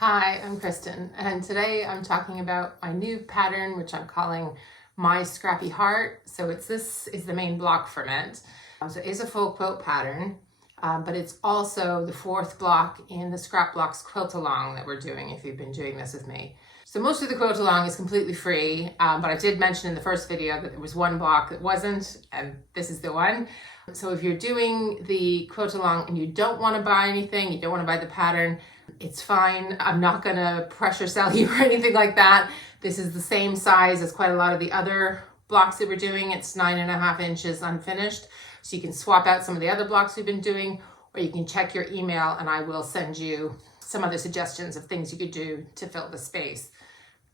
Hi, I'm Kristen, and today I'm talking about my new pattern, which I'm calling My Scrappy Heart. So this is the main block from it. So it is a full quilt pattern, but it's also the fourth block in the Scrap Blocks Quilt Along that we're doing if you've been doing this with me. So most of the quilt along is completely free, but I did mention in the first video that there was one block that wasn't, and this is the one. So if you're doing the quilt along and you don't want to buy anything, you don't want to buy the pattern, it's fine. I'm not going to pressure sell you or anything like that. This is the same size as quite a lot of the other blocks that we're doing. It's 9.5 inches unfinished. So you can swap out some of the other blocks we've been doing, or you can check your email and I will send you some other suggestions of things you could do to fill the space.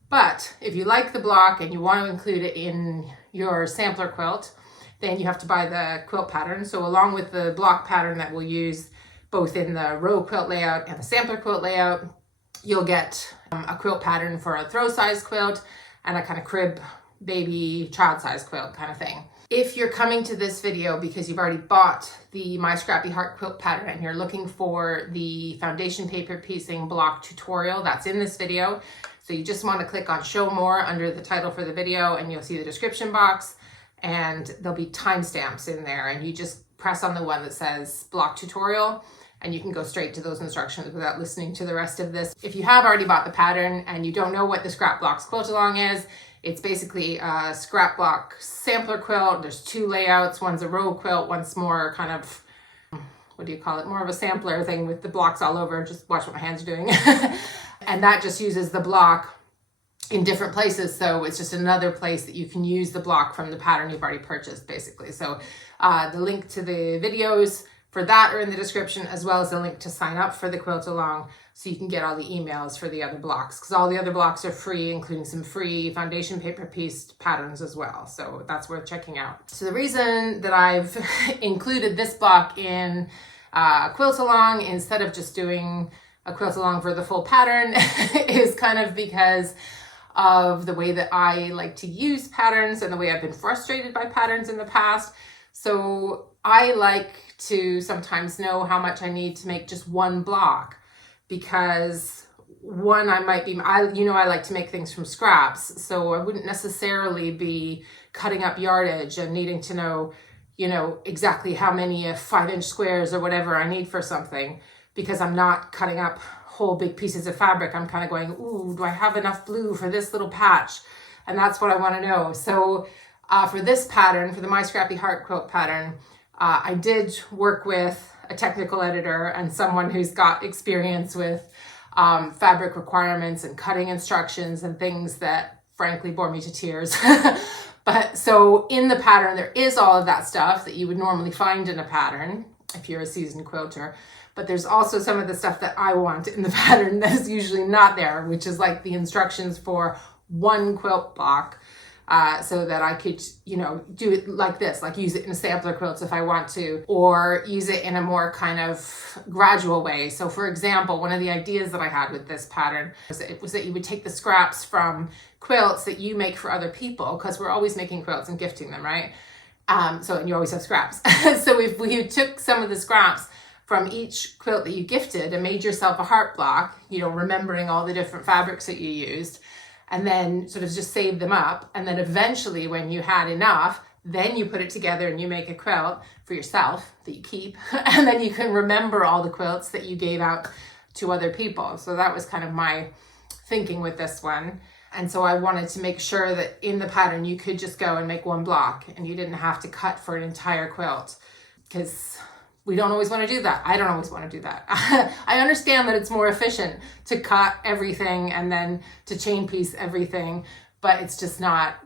But if you like the block and you want to include it in your sampler quilt, then you have to buy the quilt pattern. So along with the block pattern that we'll use both in the row quilt layout and the sampler quilt layout, you'll get a quilt pattern for a throw size quilt and a kind of crib baby child size quilt kind of thing. If you're coming to this video because you've already bought the My Scrappy Heart quilt pattern and you're looking for the foundation paper piecing block tutorial, that's in this video. So you just want to click on show more under the title for the video and you'll see the description box and there'll be timestamps in there, and you just press on the one that says block tutorial and you can go straight to those instructions without listening to the rest of this. If you have already bought the pattern and you don't know what the Scrap Blocks Quilt Along is, it's basically a scrap block sampler quilt. There's two layouts. One's a row quilt, one's more kind of, what do you call it? More of a sampler thing with the blocks all over. Just watch what my hands are doing. And that just uses the block in different places. So it's just another place that you can use the block from the pattern you've already purchased, basically. So the link to the videos for that are in the description, as well as a link to sign up for the Quilt Along so you can get all the emails for the other blocks, because all the other blocks are free, including some free foundation paper pieced patterns as well. So that's worth checking out. So the reason that I've included this block in Quilt Along instead of just doing a quilt along for the full pattern is kind of because of the way that I like to use patterns and the way I've been frustrated by patterns in the past. So I like to sometimes know how much I need to make just one block, because one, I like to make things from scraps. So I wouldn't necessarily be cutting up yardage and needing to know, exactly how many 5-inch squares or whatever I need for something, because I'm not cutting up whole big pieces of fabric. I'm kind of going, ooh, do I have enough blue for this little patch? And that's what I want to know. So for this pattern, for the My Scrappy Heart quilt pattern, I did work with a technical editor and someone who's got experience with fabric requirements and cutting instructions and things that frankly bore me to tears. But so in the pattern, there is all of that stuff that you would normally find in a pattern if you're a seasoned quilter. But there's also some of the stuff that I want in the pattern that is usually not there, which is like the instructions for one quilt block, so that I could, do it like this, like use it in a sampler quilt if I want to, or use it in a more kind of gradual way. So for example, one of the ideas that I had with this pattern was that you would take the scraps from quilts that you make for other people, because we're always making quilts and gifting them, right? And you always have scraps. So if we took some of the scraps from each quilt that you gifted and made yourself a heart block, remembering all the different fabrics that you used, and then sort of just save them up. And then eventually when you had enough, then you put it together and you make a quilt for yourself that you keep. And then you can remember all the quilts that you gave out to other people. So that was kind of my thinking with this one. And so I wanted to make sure that in the pattern, you could just go and make one block and you didn't have to cut for an entire quilt, because we don't always want to do that. I don't always want to do that. I understand that it's more efficient to cut everything and then to chain piece everything, but it's just not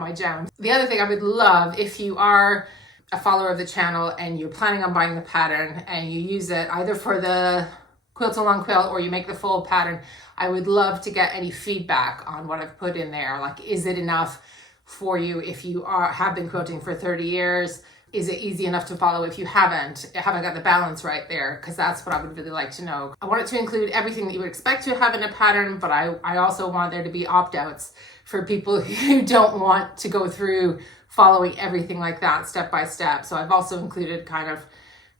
my jam. The other thing I would love, if you are a follower of the channel and you're planning on buying the pattern and you use it either for the Quilt Along quilt or you make the full pattern, I would love to get any feedback on what I've put in there. Like, is it enough for you if you have been quilting for 30 years? Is it easy enough to follow if you haven't got the balance right there? Because that's what I would really like to know. I want it to include everything that you would expect to have in a pattern, but I also want there to be opt-outs for people who don't want to go through following everything like that step by step. So I've also included kind of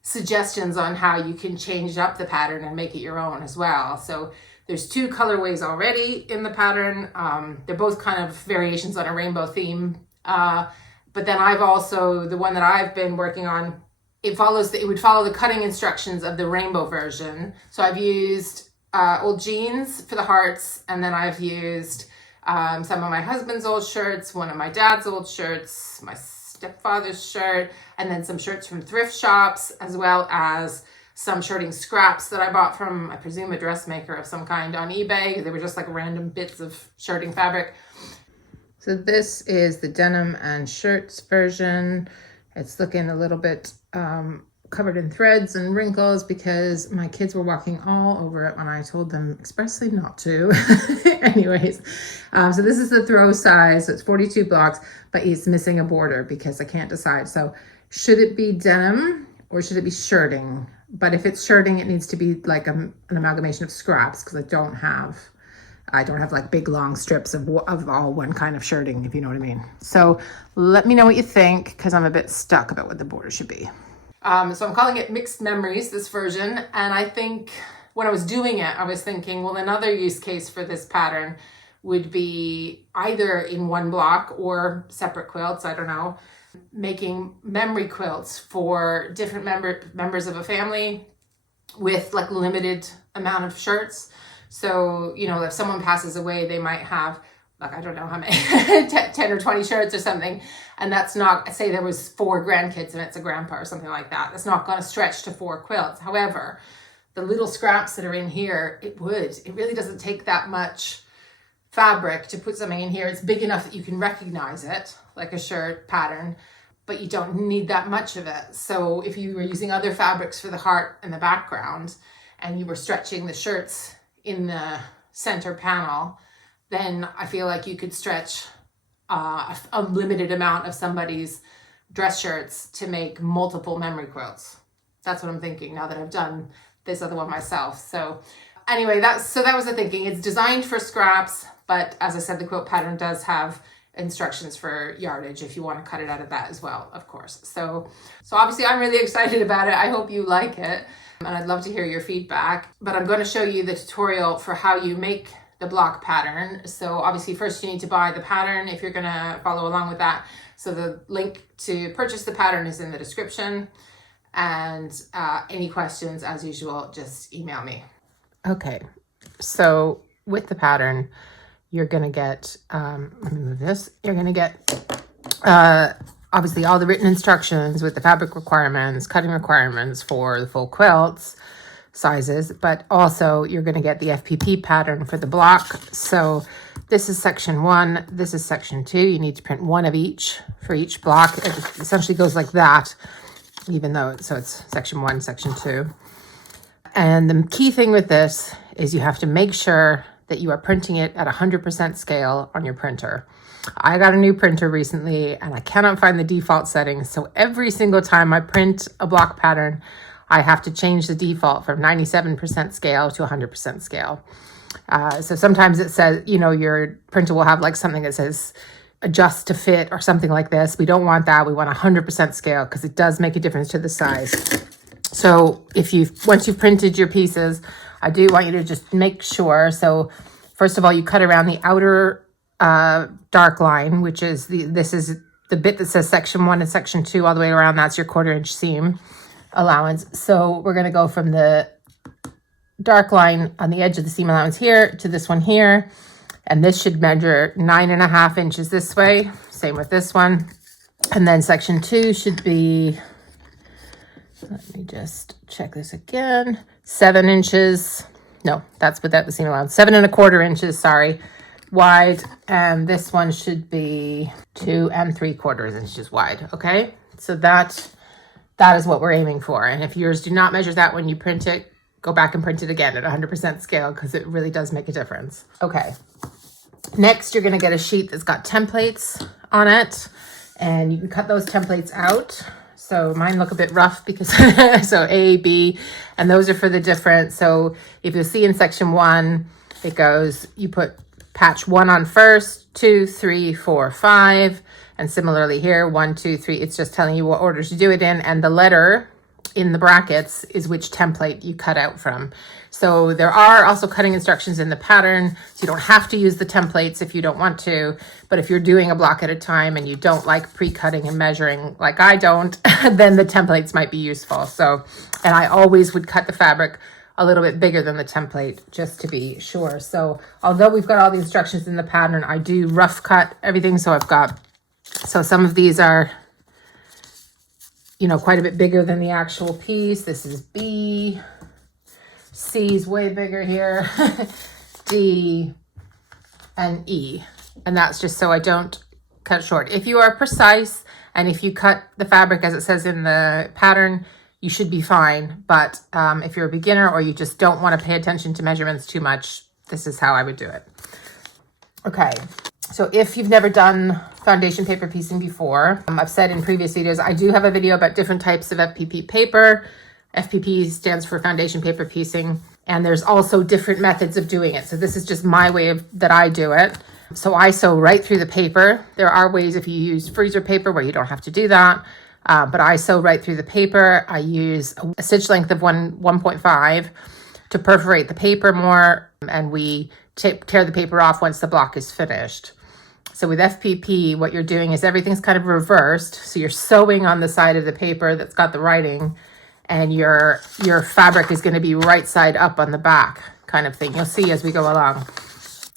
suggestions on how you can change up the pattern and make it your own as well. So There's 2 colorways already in the pattern. They're both kind of variations on a rainbow theme. But then I've also, the one that I've been working on, it would follow the cutting instructions of the rainbow version. So I've used old jeans for the hearts, and then I've used some of my husband's old shirts, one of my dad's old shirts, my stepfather's shirt, and then some shirts from thrift shops, as well as some shirting scraps that I bought from, I presume, a dressmaker of some kind on eBay. They were just like random bits of shirting fabric. So this is the denim and shirts version. It's looking a little bit covered in threads and wrinkles because my kids were walking all over it when I told them expressly not to. Anyways, so this is the throw size. So it's 42 blocks, but it's missing a border because I can't decide. So should it be denim or should it be shirting? But if it's shirting, it needs to be like an amalgamation of scraps because I don't have like big long strips of all one kind of shirting, if you know what I mean. So let me know what you think because I'm a bit stuck about what the border should be. So I'm calling it Mixed Memories, this version. And I think when I was doing it, I was thinking, well, another use case for this pattern would be either in one block or separate quilts, I don't know, making memory quilts for different members of a family with like limited amount of shirts. So, you know, if someone passes away, they might have, like, I don't know how many, 10 or 20 shirts or something. And that's not, say there was 4 grandkids and it's a grandpa or something like that. That's not going to stretch to 4 quilts. However, the little scraps that are in here, it really doesn't take that much fabric to put something in here. It's big enough that you can recognize it, like a shirt pattern, but you don't need that much of it. So if you were using other fabrics for the heart and the background, and you were stretching the shirts in the center panel, then I feel like you could stretch a limited amount of somebody's dress shirts to make multiple memory quilts. That's what I'm thinking now that I've done this other one myself. So anyway, that was the thinking. It's designed for scraps, but as I said, the quilt pattern does have instructions for yardage if you want to cut it out of that as well, of course. So obviously I'm really excited about it. I hope you like it, and I'd love to hear your feedback. But I'm going to show you the tutorial for how you make the block pattern. So obviously first you need to buy the pattern if you're going to follow along with that. So the link to purchase the pattern is in the description. And any questions, as usual, just email me. Okay, so with the pattern, you're going to get, let me move this, you're going to get obviously all the written instructions with the fabric requirements, cutting requirements for the full quilts sizes, but also you're going to get the FPP pattern for the block. So this is section 1, this is section 2. You need to print one of each for each block. It essentially goes like that, even though, so it's section 1, section 2. And the key thing with this is you have to make sure that you are printing it at 100% scale on your printer. I got a new printer recently and I cannot find the default settings. So every single time I print a block pattern, I have to change the default from 97% scale to 100% scale. So sometimes it says, you know, your printer will have like something that says adjust to fit or something like this. We don't want that. We want 100% scale because it does make a difference to the size. So once you've printed your pieces, I do want you to just make sure. So first of all, you cut around the outer dark line, which is this is the bit that says section 1 and section 2 all the way around. That's your 1/4 inch seam allowance. So we're going to go from the dark line on the edge of the seam allowance here to this one here. And this should measure 9.5 inches this way. Same with this one. And then section 2 should be, let me just check this again, 7 inches. No, that's without the seam allowance. 7 1/4 inches, sorry, wide. And this one should be 2 3/4 inches wide. Okay, so that is what we're aiming for. And if yours do not measure that when you print it, go back and print it again at 100% scale because it really does make a difference. Okay. Next, you're going to get a sheet that's got templates on it, and you can cut those templates out. So mine look a bit rough because, so A, B, and those are for the different. So if you'll see in section 1, it goes, you put patch 1 on first, 2, 3, 4, 5. And similarly here, 1, 2, 3, it's just telling you what order to do it in. And the letter in the brackets is which template you cut out from. So there are also cutting instructions in the pattern, so you don't have to use the templates if you don't want to, but if you're doing a block at a time and you don't like pre-cutting and measuring like I don't, then the templates might be useful. So, and I always would cut the fabric a little bit bigger than the template just to be sure. So although we've got all the instructions in the pattern, I do rough cut everything. So I've got, so some of these are, you know, quite a bit bigger than the actual piece. This is B. C is way bigger here. D and E. And that's just so I don't cut short. If you are precise and if you cut the fabric as it says in the pattern, you should be fine. But if you're a beginner or you just don't want to pay attention to measurements too much, this is how I would do it. Okay, so if you've never done foundation paper piecing before, I've said in previous videos, I do have a video about different types of FPP paper. FPP stands for foundation paper piecing, and there's also different methods of doing it. So this is just my way of that I do it. So I sew right through the paper. There are ways if you use freezer paper where you don't have to do that, but I sew right through the paper. I use a stitch length of 1.5 to perforate the paper more, and we tear the paper off once the block is finished. So with FPP, what you're doing is everything's kind of reversed. So you're sewing on the side of the paper that's got the writing, and your fabric is going to be right side up on the back kind of thing. You'll see as we go along.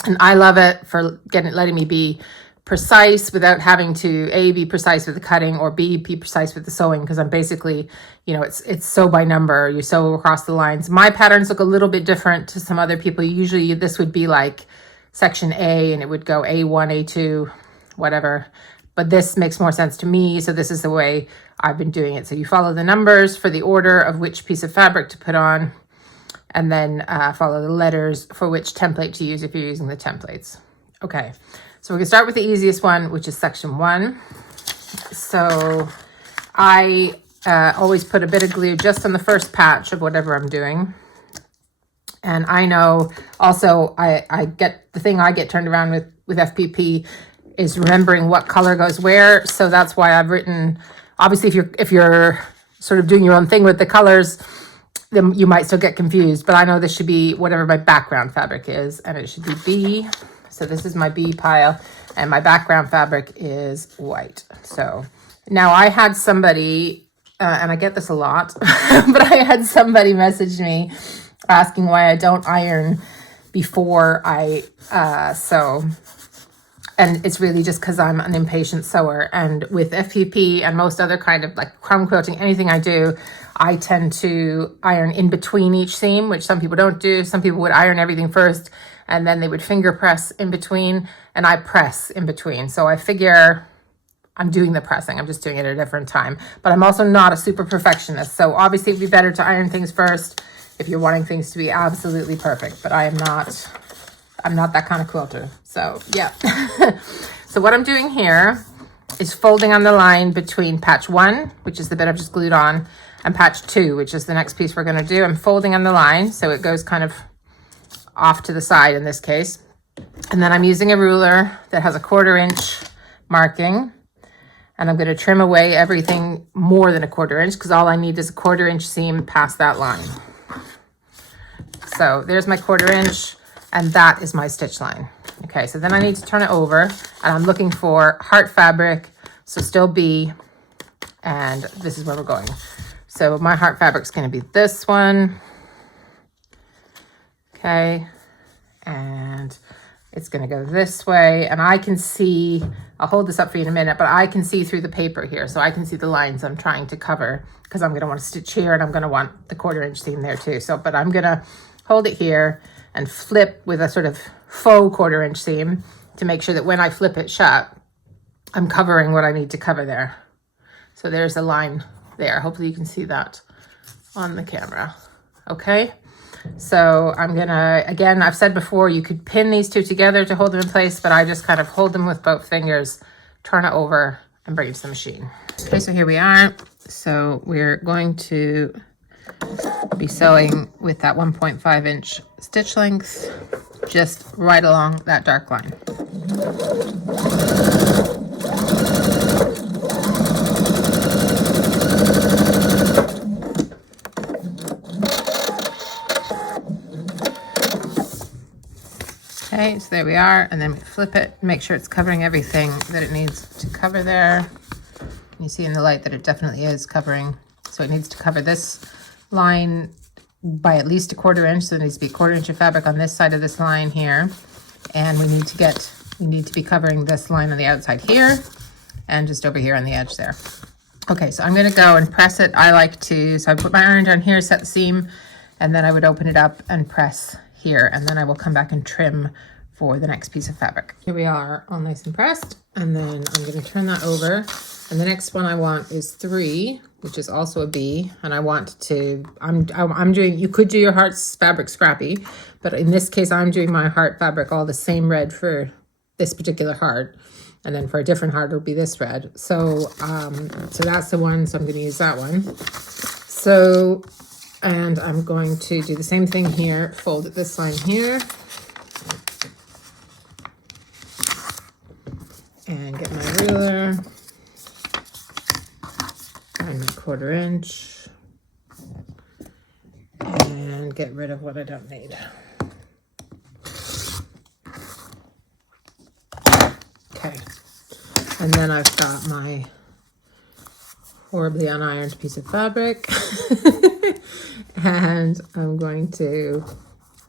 And I love it for letting me be precise without having to A, be precise with the cutting, or B, be precise with the sewing, because I'm basically, you know, it's sew by number. You sew across the lines. My patterns look a little bit different to some other people. Usually this would be like section A and it would go A1, A2, whatever. But this makes more sense to me, so this is the way I've been doing it. So you follow the numbers for the order of which piece of fabric to put on, and then follow the letters for which template to use if you're using the templates. Okay, so we're gonna start with the easiest one, which is section 1. So I always put a bit of glue just on the first patch of whatever I'm doing. And I know also I get the thing I get turned around with FPP is remembering what color goes where. So that's why I've written, obviously if you're sort of doing your own thing with the colors, then you might still get confused, but I know this should be whatever my background fabric is, and it should be B. So this is my B pile, and my background fabric is white. So now I had somebody, and I get this a lot, but I had somebody message me asking why I don't iron before I sew. And it's really just because I'm an impatient sewer. And with FPP and most other kind of like crumb quilting, anything I do, I tend to iron in between each seam, which some people don't do. Some people would iron everything first and then they would finger press in between, and I press in between. So I figure I'm doing the pressing. I'm just doing it at a different time. But I'm also not a super perfectionist. So obviously it'd be better to iron things first if you're wanting things to be absolutely perfect. But I'm not that kind of quilter. So yeah. So what I'm doing here is folding on the line between patch 1, which is the bit I've just glued on, and patch 2, which is the next piece we're going to do. I'm folding on the line so it goes kind of off to the side in this case. And then I'm using a ruler that has a 1/4 inch marking, and I'm going to trim away everything more than a 1/4 inch, because all I need is a 1/4 inch seam past that line. So there's my 1/4 inch. And that is my stitch line. Okay, so then I need to turn it over, and I'm looking for heart fabric, so still B, and this is where we're going. So my heart fabric's gonna be this one. Okay, and it's gonna go this way, and I can see, I'll hold this up for you in a minute, but I can see through the paper here, so I can see the lines I'm trying to cover, because I'm gonna want to stitch here, and I'm gonna want the 1/4 inch seam there too. So, but I'm gonna hold it here and flip with a sort of faux 1/4 inch seam to make sure that when I flip it shut, I'm covering what I need to cover there. So there's a line there. Hopefully you can see that on the camera. Okay, so I'm gonna, again, I've said before, you could pin these two together to hold them in place, but I just kind of hold them with both fingers, turn it over, and bring it to the machine. Okay, so here we are. So we're going to be sewing with that 1.5 inch stitch length just right along that dark line. Okay, so there we are, and then we flip it, make sure it's covering everything that it needs to cover there. You see in the light that it definitely is covering, so it needs to cover this line by at least 1/4 inch, so there needs to be 1/4 inch of fabric on this side of this line here, and we need to be covering this line on the outside here, and just over here on the edge there. Okay, so I'm going to go and press it. I like to, so I put my iron down here, set the seam, and then I would open it up and press here, and then I will come back and trim for the next piece of fabric. Here we are, all nice and pressed, and then I'm going to turn that over, and the next one I want is 3, which is also a B, and I want to, I'm doing, you could do your heart's fabric scrappy, but in this case I'm doing my heart fabric all the same red for this particular heart, and then for a different heart it'll be this red. So so that's the one, so I'm going to use that one. So, and I'm going to do the same thing here, fold it this line here, and get my ruler, find my 1/4 inch, and get rid of what I don't need. Okay, and then I've got my horribly unironed piece of fabric, and I'm going to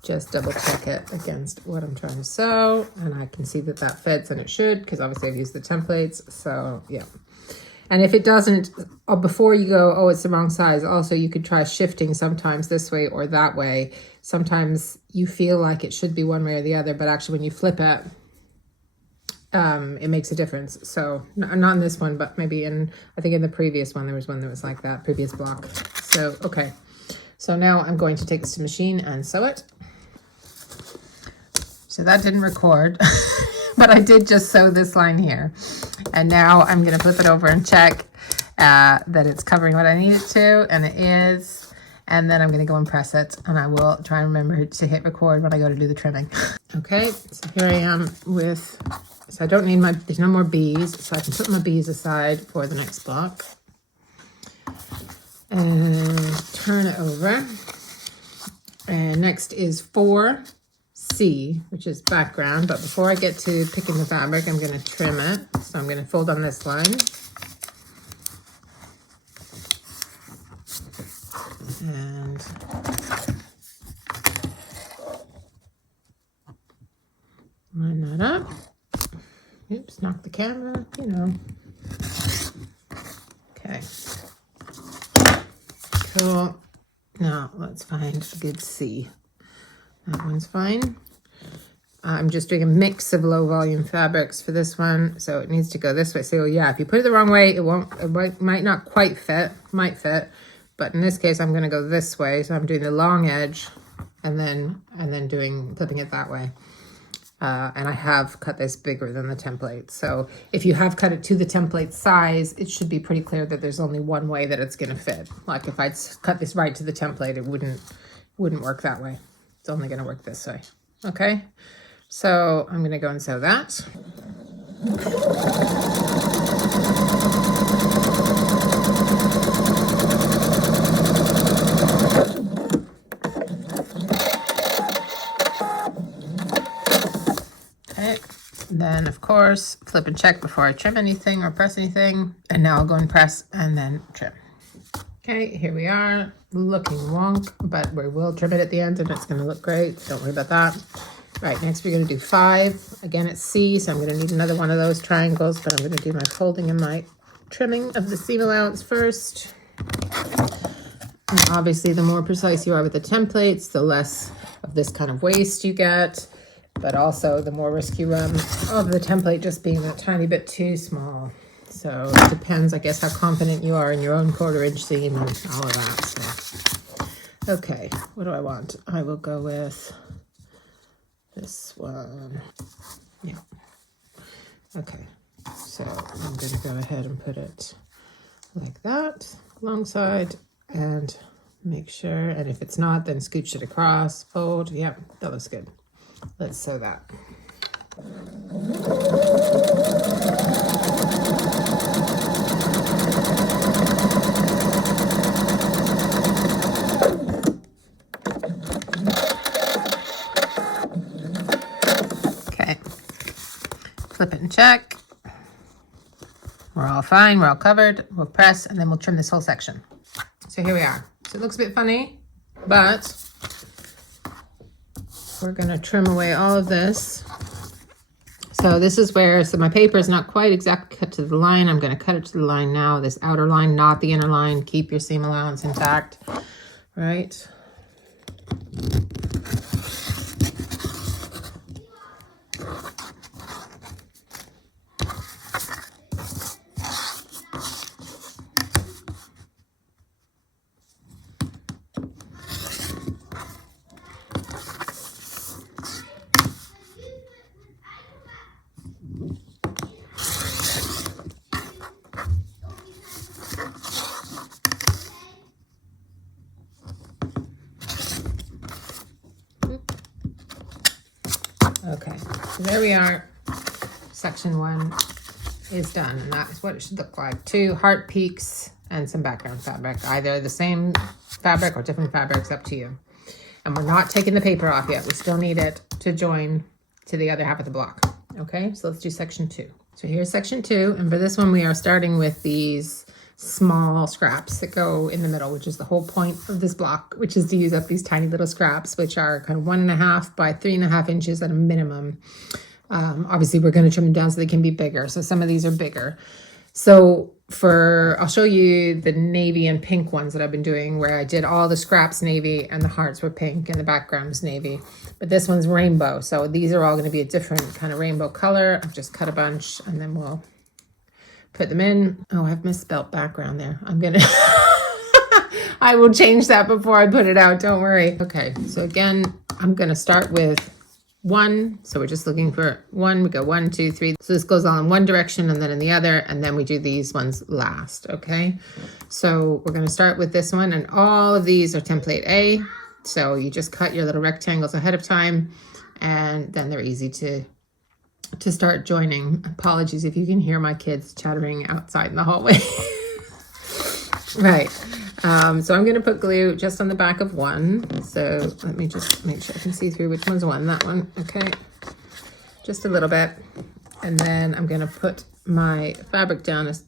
just double check it against what I'm trying to sew, and I can see that that fits, and it should, because obviously I've used the templates, so yeah. And if it doesn't, before you go, oh, it's the wrong size, also you could try shifting sometimes this way or that way. Sometimes you feel like it should be one way or the other, but actually when you flip it, it makes a difference. So not in this one, but maybe in, I think in the previous one, there was one that was like that, previous block. So, okay. So now I'm going to take this to machine and sew it. So that didn't record, but I did just sew this line here. And now I'm going to flip it over and check that it's covering what I need it to, and it is. And then I'm going to go and press it, and I will try and remember to hit record when I go to do the trimming. Okay, so here I am with, so I don't need my, there's no more bees, so I can put my bees aside for the next block. And turn it over. And next is 4C, which is background. But before I get to picking the fabric, I'm going to trim it. So I'm going to fold on this line. And line that up. Oops, knock the camera, you know. Okay. Cool. Now let's find a good C. That one's fine. I'm just doing a mix of low volume fabrics for this one, so it needs to go this way. So yeah, if you put it the wrong way, it might not quite fit, might fit, but in this case I'm going to go this way. So I'm doing the long edge and then flipping it that way. And I have cut this bigger than the template. So if you have cut it to the template size, it should be pretty clear that there's only one way that it's going to fit. Like if I'd cut this right to the template, it wouldn't work that way. It's only going to work this way. Okay. So I'm going to go and sew that. Then, of course, flip and check before I trim anything or press anything. And now I'll go and press and then trim. Okay, here we are, looking wonk, but we will trim it at the end and it's going to look great. Don't worry about that. Right, next we're going to do 5. Again, it's C, so I'm going to need another one of those triangles, but I'm going to do my folding and my trimming of the seam allowance first. And obviously, the more precise you are with the templates, the less of this kind of waste you get. But also the more risk you run of the template just being a tiny bit too small. So it depends, I guess, how confident you are in your own 1/4 inch seam and all of that. So. Okay, what do I want? I will go with this one. Yeah. Okay, so I'm going to go ahead and put it like that, alongside, and make sure, and if it's not, then scooch it across, fold. Yep, that looks good. Let's sew that. flip it and check. We're all fine, we're all covered. We'll press and then we'll trim this whole section. So here we are. So it looks a bit funny, but we're gonna trim away all of this. So this is where, so my paper is not quite exactly cut to the line. I'm gonna cut it to the line now, this outer line, not the inner line. Keep your seam allowance intact, right? Okay, so there we are. Section 1 is done, and that is what it should look like. 2 heart peaks and some background fabric, either the same fabric or different fabrics, up to you. And we're not taking the paper off yet. We still need it to join to the other half of the block. Okay, so let's do section 2. So here's section 2, and for this one we are starting with these small scraps that go in the middle, which is the whole point of this block, which is to use up these tiny little scraps, which are kind of 1.5 by 3.5 inches at a minimum. Obviously we're going to trim them down so they can be bigger. So some of these are bigger. So I'll show you the navy and pink ones that I've been doing, where I did all the scraps navy and the hearts were pink and the background's navy. But this one's rainbow. So these are all going to be a different kind of rainbow color. I've just cut a bunch and then we'll put them in. Oh, I've misspelled background there. I'm gonna, I will change that before I put it out, don't worry. Okay, so again, I'm gonna start with 1. So we're just looking for 1, we go 1, 2, 3. So this goes all in one direction and then in the other, and then we do these ones last, okay? So we're gonna start with this one, and all of these are template A. So you just cut your little rectangles ahead of time, and then they're easy to start joining. Apologies if you can hear my kids chattering outside in the hallway. Right. So I'm going to put glue just on the back of 1. So let me just make sure I can see through which one's 1. That one. Okay. Just a little bit. And then I'm going to put my fabric down as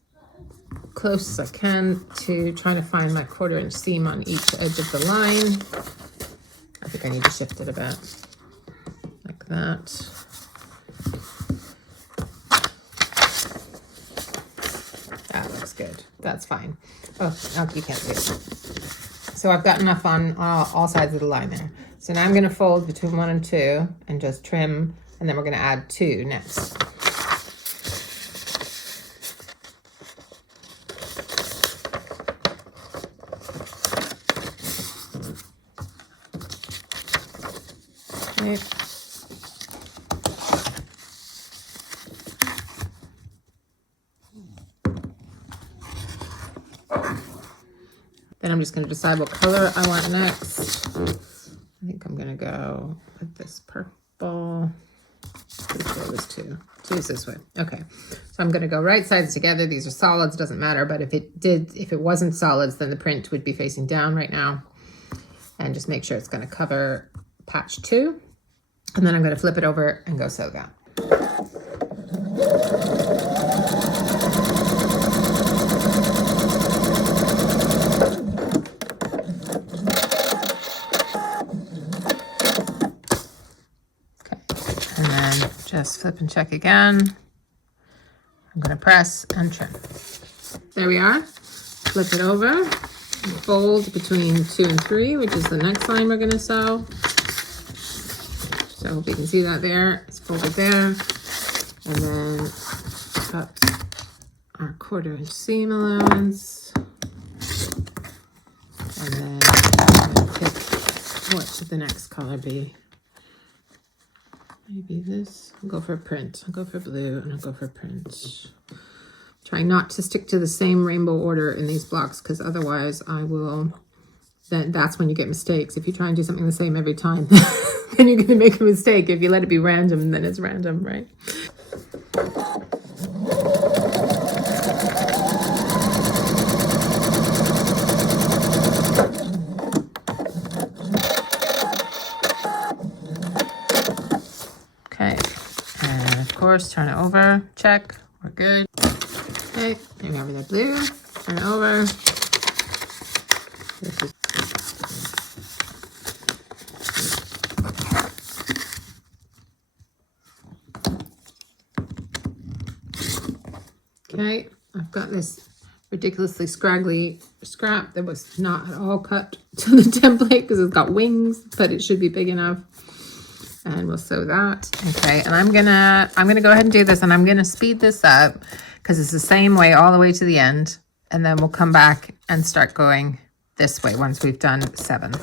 close as I can to try to find my 1/4 inch seam on each edge of the line. I think I need to shift it a bit. Like that. That looks good. That's fine. Oh, no, you can't see it. So I've got enough on all sides of the line there. So now I'm going to fold between 1 and 2 and just trim, and then we're going to add 2 next. Okay. Then I'm just going to decide what color I want next. I think I'm going to go with this purple. Which way was 2? 2 is this way. Okay. So I'm going to go right sides together. These are solids, doesn't matter. But if it wasn't solids, then the print would be facing down right now. And just make sure it's going to cover patch 2. And then I'm going to flip it over and go sew that. Just flip and check again. I'm going to press and trim. There we are. Flip it over. Fold between 2 and 3, which is the next line we're going to sew. So I hope you can see that there. It's folded there. And then cut our 1/4 inch seam allowance. And then I'm going to pick, what should the next color be? Maybe this. I'll go for print. I'll go for blue and I'll go for print. Try not to stick to the same rainbow order in these blocks, because otherwise I will, that's when you get mistakes. If you try and do something the same every time, then you're going to make a mistake. If you let it be random, then it's random, right? course, turn it over, check, we're good. Okay, maybe over the blue, turn it over. This is okay, I've got this ridiculously scraggly scrap that was not at all cut to the template because it's got wings, but it should be big enough. And we'll sew that. Okay, and I'm gonna go ahead and do this, and I'm gonna speed this up because it's the same way all the way to the end, and then we'll come back and start going this way once we've done 7.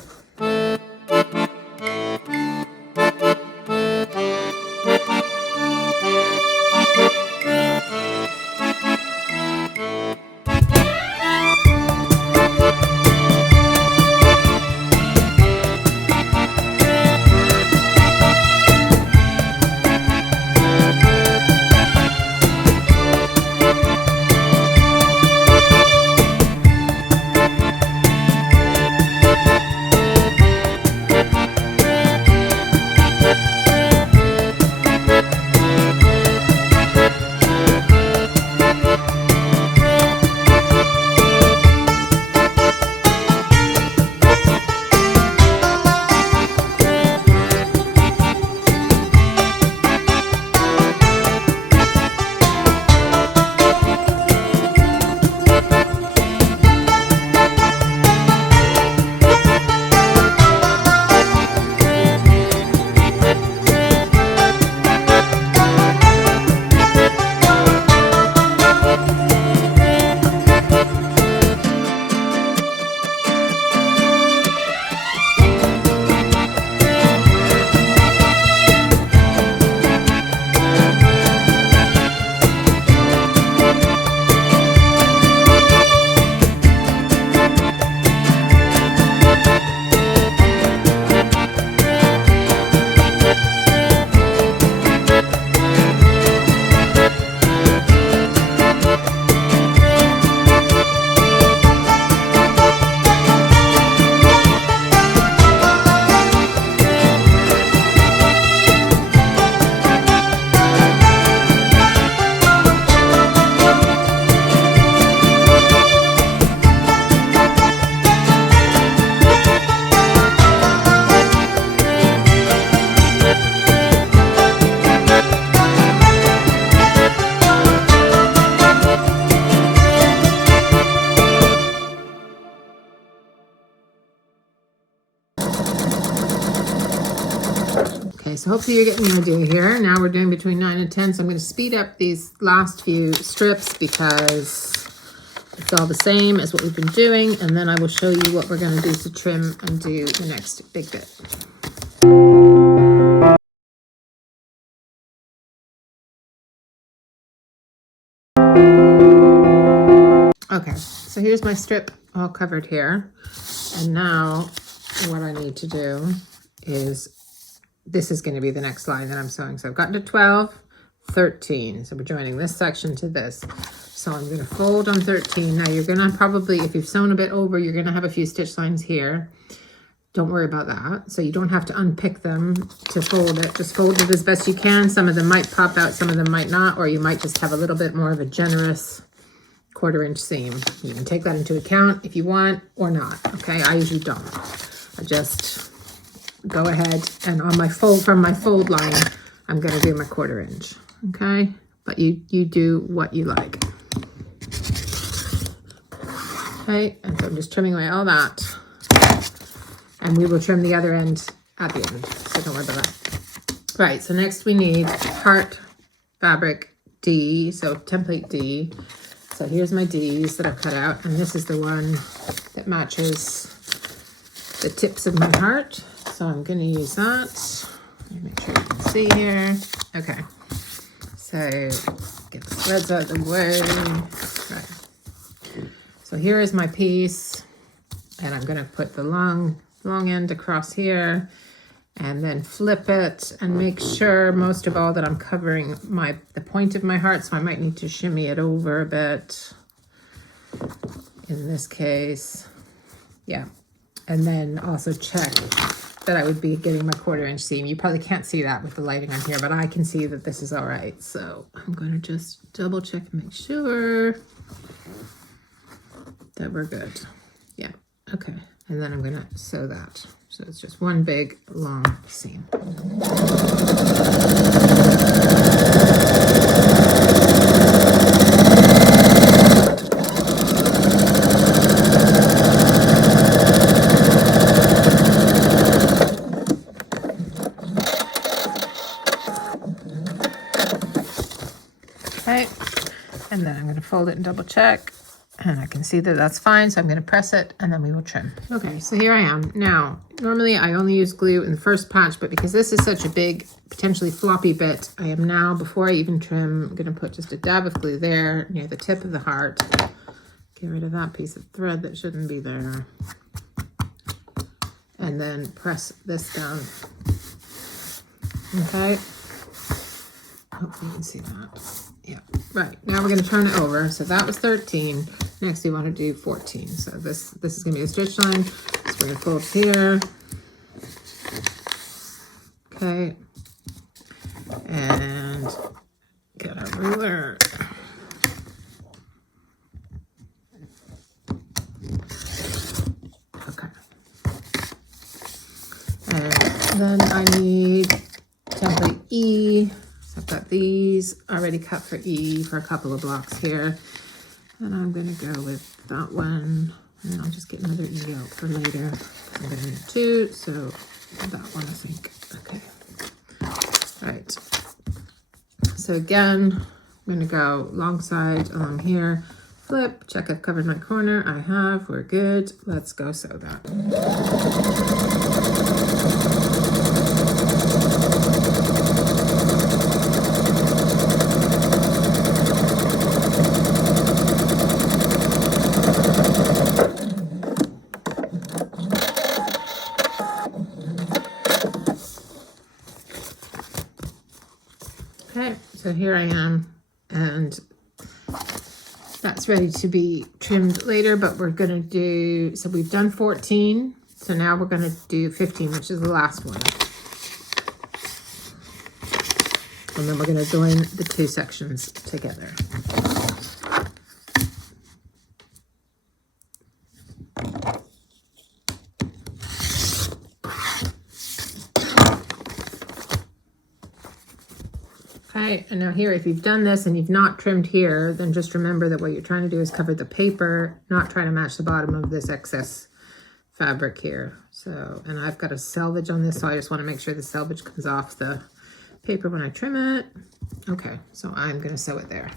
Okay, so hopefully you're getting the idea here. Now we're doing between 9 and 10, so I'm going to speed up these last few strips because it's all the same as what we've been doing, and then I will show you what we're going to do to trim and do the next big bit. Okay, so here's my strip all covered here, and now what I need to do is, this is going to be the next line that I'm sewing. So I've gotten to 12, 13. So we're joining this section to this. So I'm going to fold on 13. Now you're going to probably, if you've sewn a bit over, you're going to have a few stitch lines here. Don't worry about that. So you don't have to unpick them to fold it. Just fold it as best you can. Some of them might pop out, some of them might not, or you might just have a little bit more of a generous 1/4 inch seam. You can take that into account if you want or not. Okay, I usually don't. I just go ahead and on my fold, from my fold line, I'm going to do my 1/4 inch. Okay, but you do what you like. Okay, and so I'm just trimming away all that, and we will trim the other end at the end, so don't worry about that. Right, so next we need heart fabric D, so template D. So here's my D's that I've cut out, and this is the one that matches the tips of my heart. So I'm going to use that. Let me make sure you can see here. Okay, so get the threads out of the way. Right. So here is my piece, and I'm going to put the long end across here, and then flip it and make sure most of all that I'm covering the point of my heart. So I might need to shimmy it over a bit in this case. Yeah. And then also check that I would be getting my 1/4" seam. You probably can't see that with the lighting on here, but I can see that this is all right. So I'm going to just double check and make sure that we're good. Yeah, okay. And then I'm going to sew that. So it's just one big long seam. Okay, and then I'm going to fold it and double check, and I can see that that's fine, so I'm going to press it and then we will trim. Okay, so here I am. Now, normally I only use glue in the first patch, but because this is such a big, potentially floppy bit, I am now, before I even trim, I'm going to put just a dab of glue there near the tip of the heart. Get rid of that piece of thread that shouldn't be there. And then press this down. Okay. Hopefully you can see that. Yeah, right. Now we're going to turn it over. So that was 13. Next we want to do 14. So this is going to be the stitch line. So we're going to fold here. Okay. And get our ruler. Okay. And then I need template E. I've got these already cut for E for a couple of blocks here. And I'm going to go with that one. And I'll just get another E out for later. I'm going to need 2, so that one I think. Okay. Right. So again, I'm going to go long side along here. Flip, check I've covered my corner. I have, we're good. Let's go sew that. Okay, so here I am, and that's ready to be trimmed later, but we're going to do, so we've done 14, so now we're going to do 15, which is the last one. And then we're going to join the 2 sections together. Okay, and now here, if you've done this and you've not trimmed here, then just remember that what you're trying to do is cover the paper, not try to match the bottom of this excess fabric here. So, and I've got a selvage on this, so I just want to make sure the selvage comes off the paper when I trim it. Okay, so I'm going to sew it there.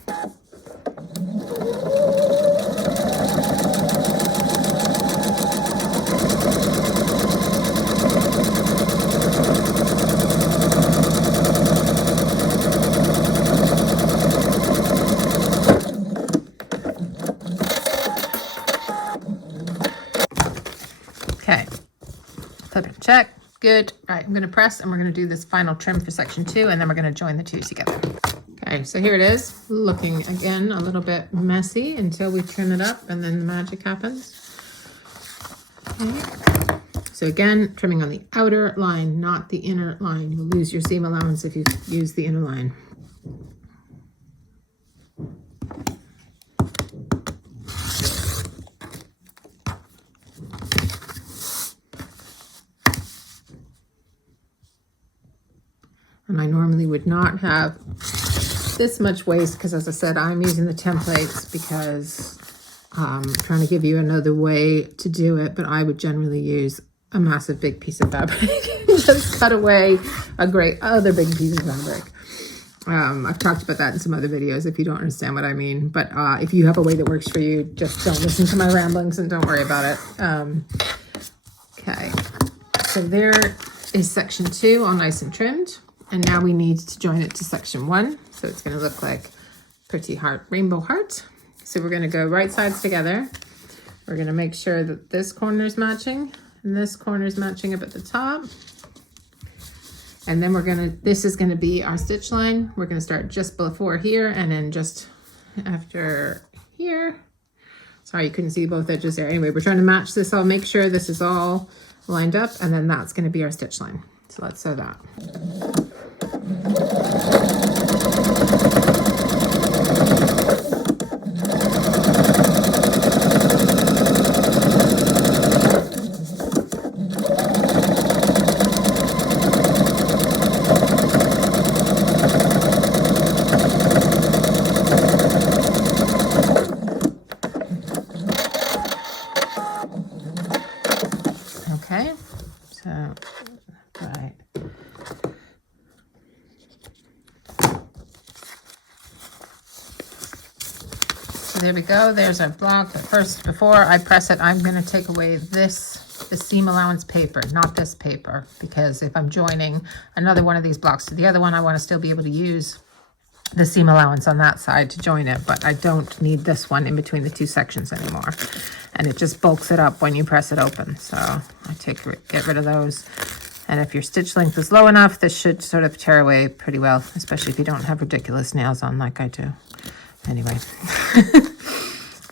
Okay, flip and check, good. All right, I'm gonna press and we're gonna do this final trim for section 2, and then we're gonna join the 2 together. Okay, so here it is, looking again a little bit messy until we trim it up and then the magic happens. Okay, so again, trimming on the outer line, not the inner line. You'll lose your seam allowance if you use the inner line. And I normally would not have this much waste because, as I said, I'm using the templates because I'm trying to give you another way to do it, but I would generally use a massive big piece of fabric. Just cut away a great other big piece of fabric. I've talked about that in some other videos if you don't understand what I mean, but if you have a way that works for you, just don't listen to my ramblings and don't worry about it. Okay, so there is section 2 all nice and trimmed. And now we need to join it to section 1. So it's going to look like pretty heart, rainbow heart. So we're going to go right sides together. We're going to make sure that this corner is matching and this corner is matching up at the top. And then we're going to, this is going to be our stitch line. We're going to start just before here and then just after here. Sorry, you couldn't see both edges there. Anyway, we're trying to match this. I'll make sure this is all lined up, and then that's going to be our stitch line. So let's sew that. Okay, so, right. So there we go, there's our block. But first, before I press it, I'm gonna take away the seam allowance paper, not this paper, because if I'm joining another one of these blocks to the other one, I wanna still be able to use the seam allowance on that side to join it, but I don't need this one in between the two sections anymore. And it just bulks it up when you press it open. So I get rid of those. And if your stitch length is low enough, this should sort of tear away pretty well, especially if you don't have ridiculous nails on like I do. Anyway.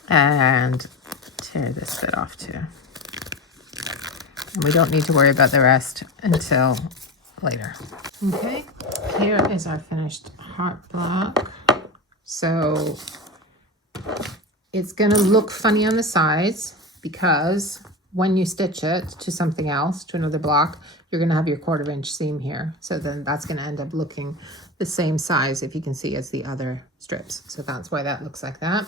And tear this bit off too. And we don't need to worry about the rest until later. Okay, here is our finished heart block. So it's gonna look funny on the sides because when you stitch it to something else, to another block, you're gonna have your 1/4 inch seam here. So then that's gonna end up looking the same size, if you can see, as the other strips. So that's why that looks like that.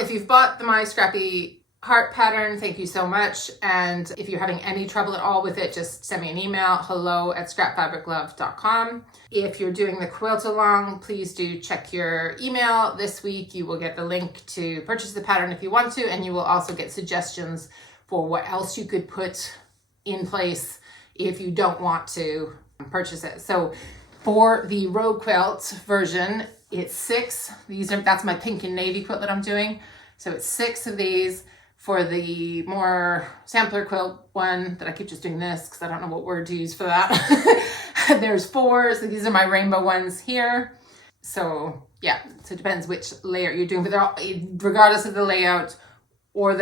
If you've bought my Scrappy heart pattern, thank you so much. And if you're having any trouble at all with it, just send me an email, hello@scrapfabriclove.com. If you're doing the quilt along, please do check your email this week. You will get the link to purchase the pattern if you want to, and you will also get suggestions for what else you could put in place if you don't want to purchase it. So for the rogue quilt version, it's 6. That's my pink and navy quilt that I'm doing. So it's 6 of these. For the more sampler quilt one that I keep just doing this because I don't know what word to use for that. There's 4, so these are my rainbow ones here. So yeah, so it depends which layout you're doing, but they're all, regardless of the layout or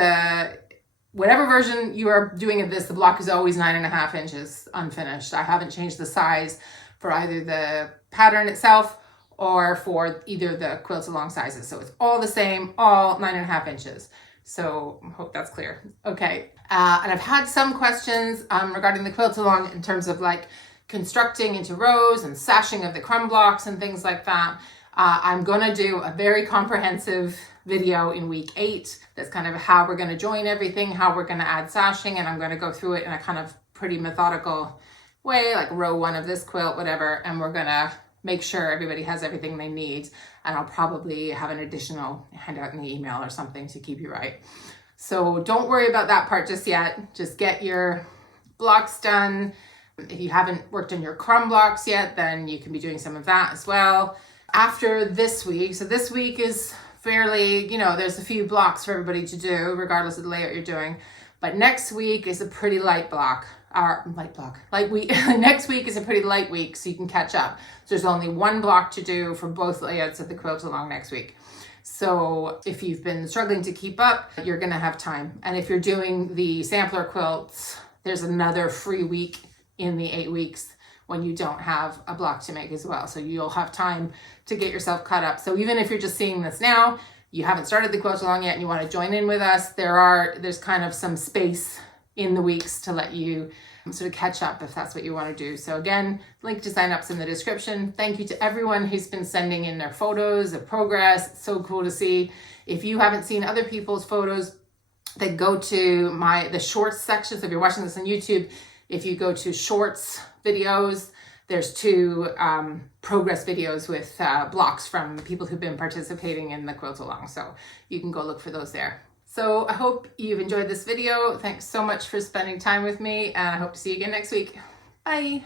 whatever version you are doing of this, the block is always 9.5 inches unfinished. I haven't changed the size for either the pattern itself or for either the quilt along sizes. So it's all the same, all 9.5 inches. So I hope that's clear. Okay, and I've had some questions regarding the quilt along in terms of like constructing into rows and sashing of the crumb blocks and things like that. I'm gonna do a very comprehensive video in week 8. That's kind of how we're gonna join everything, how we're gonna add sashing, and I'm gonna go through it in a kind of pretty methodical way, like row 1 of this quilt, whatever, and we're gonna make sure everybody has everything they need. And I'll probably have an additional handout in the email or something to keep you right. So don't worry about that part just yet. Just get your blocks done. If you haven't worked on your crumb blocks yet, then you can be doing some of that as well. After this week, so this week is fairly, there's a few blocks for everybody to do, regardless of the layout you're doing. But next week is a pretty light block. Next week is a pretty light week, so you can catch up. So there's only 1 block to do for both layouts of the quilt along next week. So if you've been struggling to keep up, you're gonna have time. And if you're doing the sampler quilts, there's another free week in the 8 weeks when you don't have a block to make as well. So you'll have time to get yourself caught up. So even if you're just seeing this now, you haven't started the quilt along yet and you want to join in with us, there's kind of some space in the weeks to let you sort of catch up if that's what you want to do. So again, link to sign up's in the description. Thank you to everyone who's been sending in their photos of progress. It's so cool to see. If you haven't seen other people's photos, then go to the shorts section. So if you're watching this on YouTube, if you go to shorts videos, there's 2 progress videos with blocks from people who've been participating in the quilt along. So you can go look for those there. So I hope you've enjoyed this video. Thanks so much for spending time with me, and I hope to see you again next week. Bye.